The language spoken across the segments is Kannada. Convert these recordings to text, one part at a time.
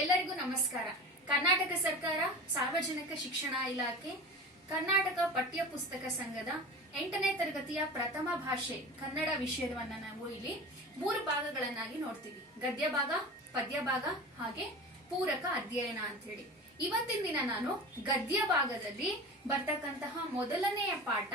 ಎಲ್ಲರಿಗೂ ನಮಸ್ಕಾರ. ಕರ್ನಾಟಕ ಸರ್ಕಾರ ಸಾರ್ವಜನಿಕ ಶಿಕ್ಷಣ ಇಲಾಖೆ ಕರ್ನಾಟಕ ಪಠ್ಯ ಪುಸ್ತಕ ಸಂಘದ 8ನೇ ತರಗತಿಯ ಪ್ರಥಮ ಭಾಷೆ ಕನ್ನಡ ವಿಷಯವನ್ನ ನಾವು ಇಲ್ಲಿ 3 ಭಾಗಗಳನ್ನಾಗಿ ನೋಡ್ತೀವಿ. ಗದ್ಯ ಭಾಗ, ಪದ್ಯ ಭಾಗ ಹಾಗೆ ಪೂರಕ ಅಧ್ಯಯನ ಅಂತ ಹೇಳಿ. ಇವತ್ತಿನ ದಿನ ನಾನು ಗದ್ಯ ಭಾಗದಲ್ಲಿ ಬರ್ತಕ್ಕಂತಹ ಮೊದಲನೆಯ ಪಾಠ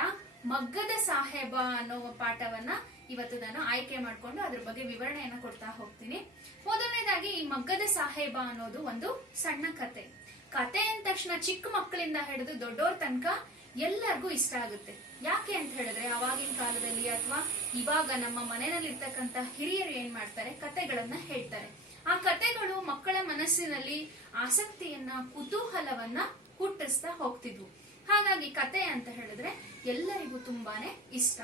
ಮಗ್ಗದ ಸಾಹೇಬ ಅನ್ನೋ ಪಾಠವನ್ನ ಇವತ್ತು ನಾನು ಆಯ್ಕೆ ಮಾಡಿಕೊಂಡು ಅದ್ರ ಬಗ್ಗೆ ವಿವರಣೆಯನ್ನ ಕೊಡ್ತಾ ಹೋಗ್ತೀನಿ. ಮೊದಲನೇದಾಗಿ ಈ ಮಗ್ಗದ ಸಾಹೇಬ ಅನ್ನೋದು ಒಂದು ಸಣ್ಣ ಕತೆ. ಕತೆ ಅಂದ ತಕ್ಷಣ ಚಿಕ್ಕ ಮಕ್ಕಳಿಂದ ಹಿಡಿದು ದೊಡ್ಡೋರ್ ತನಕ ಎಲ್ಲರಿಗೂ ಇಷ್ಟ ಆಗುತ್ತೆ. ಯಾಕೆ ಅಂತ ಹೇಳಿದ್ರೆ ಅವಾಗಿನ ಕಾಲದಲ್ಲಿ ಅಥವಾ ಇವಾಗ ನಮ್ಮ ಮನೆಯಲ್ಲಿ ಇರ್ತಕ್ಕಂತ ಹಿರಿಯರು ಏನ್ ಮಾಡ್ತಾರೆ, ಕತೆಗಳನ್ನ ಹೇಳ್ತಾರೆ. ಆ ಕತೆಗಳು ಮಕ್ಕಳ ಮನಸ್ಸಿನಲ್ಲಿ ಆಸಕ್ತಿಯನ್ನ, ಕುತೂಹಲವನ್ನ ಹುಟ್ಟಿಸ್ತಾ ಹೋಗ್ತಿದ್ವು. ಹಾಗಾಗಿ ಕತೆ ಅಂತ ಹೇಳಿದ್ರೆ ಎಲ್ಲರಿಗೂ ತುಂಬಾನೇ ಇಷ್ಟ.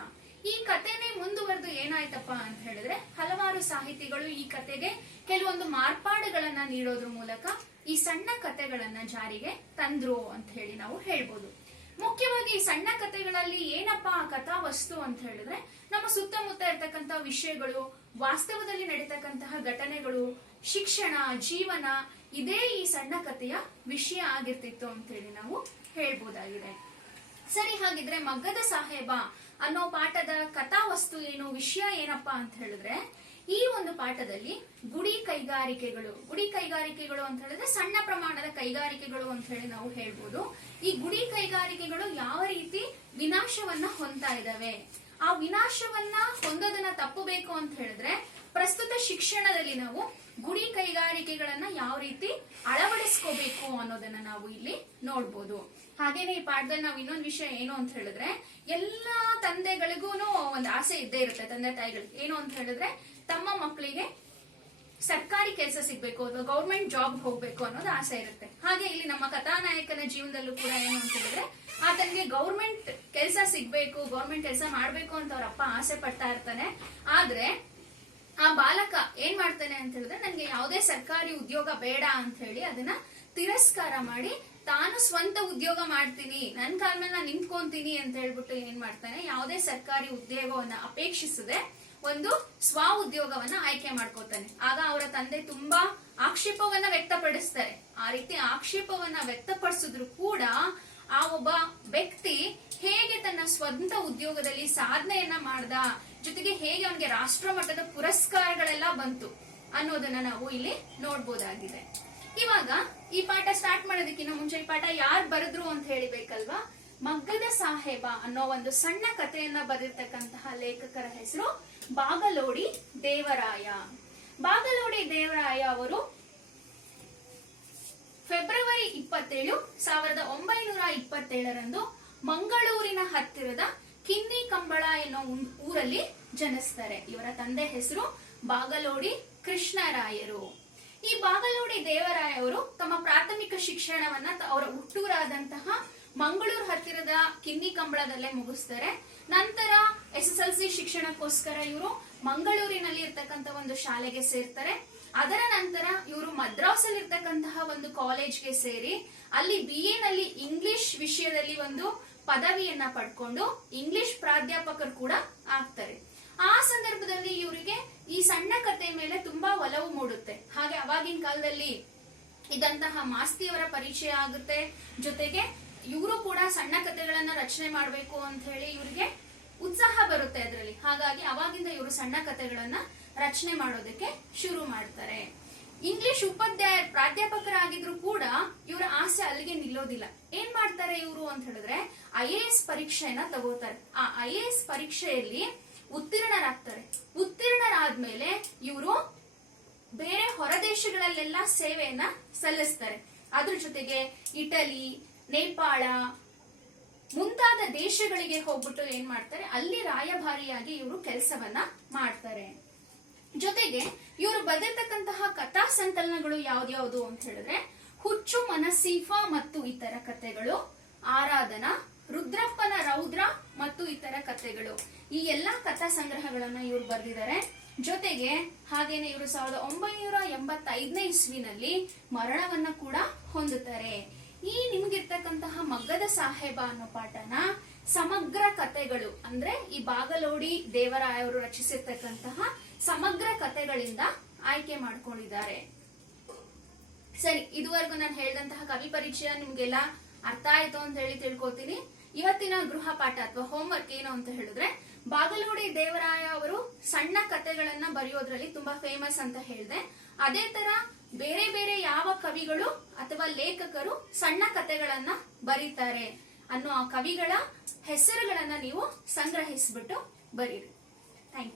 ಈ ಕತೆನೇ ಮುಂದುವರೆದು ಏನಾಯ್ತಪ್ಪ ಅಂತ ಹೇಳಿದ್ರೆ ಹಲವಾರು ಸಾಹಿತಿಗಳು ಈ ಕತೆಗೆ ಕೆಲವೊಂದು ಮಾರ್ಪಾಡುಗಳನ್ನ ನೀಡೋದ್ರ ಮೂಲಕ ಈ ಸಣ್ಣ ಕತೆಗಳನ್ನ ಜಾರಿಗೆ ತಂದ್ರು ಅಂತ ಹೇಳಿ ನಾವು ಹೇಳ್ಬೋದು. ಮುಖ್ಯವಾಗಿ ಈ ಸಣ್ಣ ಕತೆಗಳಲ್ಲಿ ಏನಪ್ಪಾ ಕಥಾ ವಸ್ತು ಅಂತ ಹೇಳಿದ್ರೆ ನಮ್ಮ ಸುತ್ತಮುತ್ತ ಇರ್ತಕ್ಕಂತ ವಿಷಯಗಳು, ವಾಸ್ತವದಲ್ಲಿ ನಡೀತಕ್ಕಂತಹ ಘಟನೆಗಳು, ಶಿಕ್ಷಣ, ಜೀವನ, ಇದೇ ಈ ಸಣ್ಣ ಕಥೆಯ ವಿಷಯ ಆಗಿರ್ತಿತ್ತು ಅಂತ ಹೇಳಿ ನಾವು ಹೇಳ್ಬೋದಾಗಿದೆ. ಸರಿ, ಹಾಗಿದ್ರೆ ಮಗ್ಗದ ಸಾಹೇಬ ಅನ್ನೋ ಪಾಠದ ಕಥಾವಸ್ತು ಏನು, ವಿಷಯ ಏನಪ್ಪಾ ಅಂತ ಹೇಳಿದ್ರೆ ಈ ಒಂದು ಪಾಠದಲ್ಲಿ ಗುಡಿ ಕೈಗಾರಿಕೆಗಳು ಅಂತ ಹೇಳಿದ್ರೆ ಸಣ್ಣ ಪ್ರಮಾಣದ ಕೈಗಾರಿಕೆಗಳು ಅಂತ ಹೇಳಿ ನಾವು ಹೇಳ್ಬೋದು. ಈ ಗುಡಿ ಕೈಗಾರಿಕೆಗಳು ಯಾವ ರೀತಿ ವಿನಾಶವನ್ನ ಹೊಂದ್ತಾ ಇದಾವೆ, ಆ ವಿನಾಶವನ್ನ ಹೊಂದೋದನ್ನ ತಪ್ಪಬೇಕು ಅಂತ ಹೇಳಿದ್ರೆ ಪ್ರಸ್ತುತ ಶಿಕ್ಷಣದಲ್ಲಿ ನಾವು ಗುಡಿ ಕೈಗಾರಿಕೆಗಳನ್ನ ಯಾವ ರೀತಿ ಅಳವಡಿಸ್ಕೋಬೇಕು ಅನ್ನೋದನ್ನ ನಾವು ಇಲ್ಲಿ ನೋಡ್ಬೋದು. ಹಾಗೇನೆ ಈ ಪಾಠದಲ್ಲಿ ನಾವು ಇನ್ನೊಂದು ವಿಷಯ ಏನು ಅಂತ ಹೇಳಿದ್ರೆ ಎಲ್ಲಾ ತಂದೆಗಳಿಗೂ ಒಂದು ಆಸೆ ಇದ್ದೇ ಇರುತ್ತೆ, ತಂದೆ ತಾಯಿಗಳಿಗೆ. ಏನು ಅಂತ ಹೇಳಿದ್ರೆ ತಮ್ಮ ಮಕ್ಕಳಿಗೆ ಸರ್ಕಾರಿ ಕೆಲಸ ಸಿಗ್ಬೇಕು ಅಥವಾ ಗೌರ್ಮೆಂಟ್ ಜಾಬ್ ಹೋಗ್ಬೇಕು ಅನ್ನೋದು ಆಸೆ ಇರುತ್ತೆ. ಹಾಗೆ ಇಲ್ಲಿ ನಮ್ಮ ಕಥಾನಾಯಕನ ಜೀವನದಲ್ಲೂ ಕೂಡ ಏನು ಅಂತ ಹೇಳಿದ್ರೆ ಆತನಿಗೆ ಗೌರ್ಮೆಂಟ್ ಕೆಲಸ ಸಿಗ್ಬೇಕು, ಗೌರ್ಮೆಂಟ್ ಕೆಲಸ ಮಾಡ್ಬೇಕು ಅಂತ ಅವ್ರ ಅಪ್ಪ ಆಸೆ ಪಡ್ತಾ ಇರ್ತಾನೆ. ಆದ್ರೆ ಆ ಬಾಲಕ ಏನ್ ಮಾಡ್ತಾನೆ ಅಂತ ಹೇಳಿದ್ರೆ ನನ್ಗೆ ಯಾವುದೇ ಸರ್ಕಾರಿ ಉದ್ಯೋಗ ಬೇಡ ಅಂತ ಹೇಳಿ ಅದನ್ನ ತಿರಸ್ಕಾರ ಮಾಡಿ ತಾನು ಸ್ವಂತ ಉದ್ಯೋಗ ಮಾಡ್ತೀನಿ, ನನ್ ಕಾಲ ಮೇಲೆ ನಾನು ನಿಂತ್ಕೊಂತೀನಿ ಅಂತ ಹೇಳ್ಬಿಟ್ಟು ಏನ್ ಮಾಡ್ತಾನೆ, ಯಾವುದೇ ಸರ್ಕಾರಿ ಉದ್ಯೋಗವನ್ನ ಅಪೇಕ್ಷಿಸದೆ ಒಂದು ಸ್ವ ಉದ್ಯೋಗವನ್ನ ಆಯ್ಕೆ ಮಾಡ್ಕೋತಾನೆ. ಆಗ ಅವರ ತಂದೆ ತುಂಬಾ ಆಕ್ಷೇಪವನ್ನ ವ್ಯಕ್ತಪಡಿಸ್ತಾರೆ. ಆ ರೀತಿ ಆಕ್ಷೇಪವನ್ನ ವ್ಯಕ್ತಪಡಿಸಿದ್ರು ಕೂಡ ಆ ಒಬ್ಬ ವ್ಯಕ್ತಿ ಹೇಗೆ ತನ್ನ ಸ್ವಂತ ಉದ್ಯೋಗದಲ್ಲಿ ಸಾಧನೆಯನ್ನ ಮಾಡ್ದ, ಜೊತೆಗೆ ಹೇಗೆ ಅವನಿಗೆ ರಾಷ್ಟ್ರ ಮಟ್ಟದ ಪುರಸ್ಕಾರಗಳೆಲ್ಲ ಬಂತು ಅನ್ನೋದನ್ನ ನಾವು ಇಲ್ಲಿ ನೋಡ್ಬೋದಾಗಿದೆ. ಇವಾಗ ಈ ಪಾಠ ಸ್ಟಾರ್ಟ್ ಮಾಡೋದಕ್ಕಿಂತ ಮುಂಚೆ ಈ ಪಾಠ ಯಾರು ಬರೆದ್ರು ಅಂತ ಹೇಳಿಬೇಕಲ್ವಾ. ಮಗ್ಗದ ಸಾಹೇಬ ಅನ್ನೋ ಒಂದು ಸಣ್ಣ ಕಥೆಯನ್ನ ಬರೆದಿರ್ತಕ್ಕಂತಹ ಲೇಖಕರ ಹೆಸರು ಬಾಗಲೋಡಿ ದೇವರಾಯ. ಬಾಗಲೋಡಿ ದೇವರಾಯ ಅವರು ಫೆಬ್ರವರಿ 27, 1927 ಮಂಗಳೂರಿನ ಹತ್ತಿರದ ಕಿನ್ನಿ ಕಂಬಳ ಎನ್ನೋ ಊರಲ್ಲಿ ಜನಿಸ್ತಾರೆ. ಇವರ ತಂದೆ ಹೆಸರು ಬಾಗಲೋಡಿ ಕೃಷ್ಣರಾಯರು. ಈ ಬಾಗಲೋಡಿ ದೇವರಾಯ ಅವರು ತಮ್ಮ ಪ್ರಾಥಮಿಕ ಶಿಕ್ಷಣವನ್ನ ಅವರ ಹುಟ್ಟೂರಾದಂತಹ ಮಂಗಳೂರು ಹತ್ತಿರದ ಕಿನ್ನಿ ಕಂಬಳದಲ್ಲೇ ಮುಗಿಸ್ತಾರೆ. ನಂತರ SSLC ಶಿಕ್ಷಣಕ್ಕೋಸ್ಕರ ಇವರು ಮಂಗಳೂರಿನಲ್ಲಿ ಇರ್ತಕ್ಕಂಥ ಒಂದು ಶಾಲೆಗೆ ಸೇರ್ತಾರೆ. ಅದರ ನಂತರ ಇವರು ಮದ್ರಾಸಲ್ಲಿ ಇರ್ತಕ್ಕಂತಹ ಒಂದು ಕಾಲೇಜ್ಗೆ ಸೇರಿ ಅಲ್ಲಿ BA ನಲ್ಲಿ ಇಂಗ್ಲಿಷ್ ವಿಷಯದಲ್ಲಿ ಒಂದು ಪದವಿಯನ್ನ ಪಡ್ಕೊಂಡು ಇಂಗ್ಲಿಷ್ ಪ್ರಾಧ್ಯಾಪಕರು ಕೂಡ ಆಗ್ತಾರೆ. ಆ ಸಂದರ್ಭದಲ್ಲಿ ಇವರಿಗೆ ಈ ಸಣ್ಣ ಕತೆ ಮೇಲೆ ತುಂಬಾ ಒಲವು ಮೂಡುತ್ತೆ. ಹಾಗೆ ಅವಾಗಿನ ಕಾಲದಲ್ಲಿ ಇದಂತಹ ಮಾಸ್ತಿಯವರ ಪರಿಚಯ ಆಗುತ್ತೆ. ಜೊತೆಗೆ ಇವರು ಕೂಡ ಸಣ್ಣ ಕಥೆಗಳನ್ನ ರಚನೆ ಮಾಡ್ಬೇಕು ಅಂತ ಹೇಳಿ ಇವರಿಗೆ ಉತ್ಸಾಹ ಬರುತ್ತೆ ಅದರಲ್ಲಿ. ಹಾಗಾಗಿ ಅವಾಗಿಂದ ಇವರು ಸಣ್ಣ ಕಥೆಗಳನ್ನ ರಚನೆ ಮಾಡೋದಕ್ಕೆ ಶುರು ಮಾಡ್ತಾರೆ. ಇಂಗ್ಲಿಷ್ ಪ್ರಾಧ್ಯಾಪಕರಾಗಿದ್ರು ಕೂಡ ಇವರ ಆಸೆ ಅಲ್ಲಿಗೆ ನಿಲ್ಲೋದಿಲ್ಲ. ಏನ್ ಮಾಡ್ತಾರೆ ಇವರು ಅಂತ ಹೇಳಿದ್ರೆ IAS ಪರೀಕ್ಷೆಯನ್ನ ತಗೋತಾರೆ. ಆ IAS ಪರೀಕ್ಷೆಯಲ್ಲಿ ಉತ್ತೀರ್ಣರಾಗ್ತಾರೆ. ಉತ್ತೀರ್ಣರಾದ್ಮೇಲೆ ಇವರು ಬೇರೆ ಹೊರ ದೇಶಗಳಲ್ಲೆಲ್ಲ ಸೇವೆಯನ್ನ ಸಲ್ಲಿಸ್ತಾರೆ. ಅದ್ರ ಜೊತೆಗೆ ಇಟಲಿ, ನೇಪಾಳ ಮುಂತಾದ ದೇಶಗಳಿಗೆ ಹೋಗ್ಬಿಟ್ಟು ಏನ್ ಮಾಡ್ತಾರೆ, ಅಲ್ಲಿ ರಾಯಭಾರಿಯಾಗಿ ಇವರು ಕೆಲಸವನ್ನ ಮಾಡ್ತಾರೆ. ಜೊತೆಗೆ ಇವರು ಬರೆದಿರ್ತಕ್ಕಂತಹ ಕಥಾ ಸಂಕಲನಗಳು ಯಾವ್ದ್ಯಾವ್ದು ಅಂತ ಹೇಳಿದ್ರೆ ಹುಚ್ಚು ಮನಸೀಫಾ ಮತ್ತು ಇತರ ಕಥೆಗಳು, ಆರಾಧನಾ, ರುದ್ರಪ್ಪನ ರೌದ್ರ ಮತ್ತು ಇತರ ಕಥೆಗಳು, ಈ ಎಲ್ಲಾ ಕಥಾ ಸಂಗ್ರಹಗಳನ್ನ ಇವರು ಬರೆದಿದ್ದಾರೆ. ಜೊತೆಗೆ ಹಾಗೇನೆ ಇವರು 1985ನೇ ಇಸ್ವಿನಲ್ಲಿ ಮರಣವನ್ನ ಕೂಡ ಹೊಂದುತ್ತಾರೆ. ಈ ನಿಮ್ಗಿರ್ತಕ್ಕಂತಹ ಮಗ್ಗದ ಸಾಹೇಬ ಅನ್ನೋ ಪಾಠನ ಸಮಗ್ರ ಕಥೆಗಳು ಅಂದ್ರೆ ಈ ಬಾಗಲೋಡಿ ದೇವರಾಯ ಅವರು ರಚಿಸಿರ್ತಕ್ಕಂತಹ ಸಮಗ್ರ ಕಥೆಗಳಿಂದ ಆಯ್ಕೆ ಮಾಡ್ಕೊಂಡಿದ್ದಾರೆ. ಸರಿ, ಇದುವರೆಗೂ ನಾನು ಹೇಳಿದಂತಹ ಕವಿ ಪರಿಚಯ ನಿಮ್ಗೆಲ್ಲ ಅರ್ಥ ಆಯ್ತು ಅಂತ ಹೇಳಿ ತಿಳ್ಕೊತೀನಿ. ಇವತ್ತಿನ ಗೃಹ ಪಾಠ ಅಥವಾ ಹೋಮ್ವರ್ಕ್ ಏನು ಅಂತ ಹೇಳಿದ್ರೆ, ಬಾಗಲೋಡಿ ದೇವರಾಯ ಅವರು ಸಣ್ಣ ಕಥೆಗಳನ್ನ ಬರೆಯೋದ್ರಲ್ಲಿ ತುಂಬಾ ಫೇಮಸ್ ಅಂತ ಹೇಳಿದೆ. ಅದೇ ತರ ಬೇರೆ ಬೇರೆ ಯಾವ ಕವಿಗಳು ಅಥವಾ ಲೇಖಕರು ಸಣ್ಣ ಕಥೆಗಳನ್ನ ಬರೀತಾರೆ ಅನ್ನೋ ಆ ಕವಿಗಳ ಹೆಸರುಗಳನ್ನ ನೀವು ಸಂಗ್ರಹಿಸ್ಬಿಟ್ಟು ಬರೀರಿ. Thank you.